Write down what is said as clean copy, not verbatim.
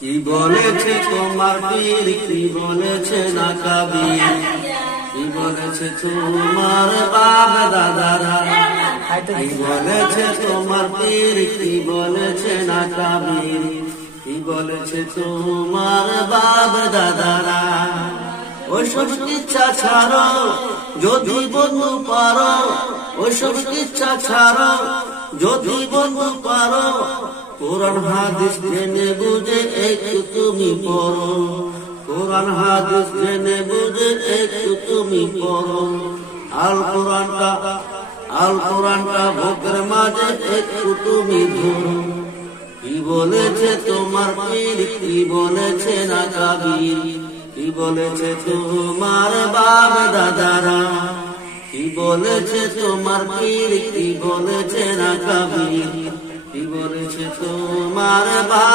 কি বলেছে তোমার পীর, কি বলেছে না কাবীর, কি বলেছে তোমার বাপ দাদারা, কি বলেছে তোমার পীর, কি বলেছে না কাবীর, কি বলেছে তোমার বাপ দাদারা। ওইসব ইচ্ছা ছাড়ো যদি বন্ধু পারো, ওইসব ইচ্ছা ছাড়ো যদি বন্ধু পারো, কোরআন হাদিস জেনে বুঝে একটু তুমি পড়ো, কোরআন হাদিস জেনে বুঝে একটু তুমি পড়ো। আল কোরআনটা বুকের মাঝে একটু তুমি ধরো। কি বলেছে তোমার পীর, কি বলেছে না কাবীর, কি বলেছে তোমার বাপ দাদারা, কি বলেছে তোমার পীর, কি বলেছে না কাবীর, কি বলেছে তোমার বাপ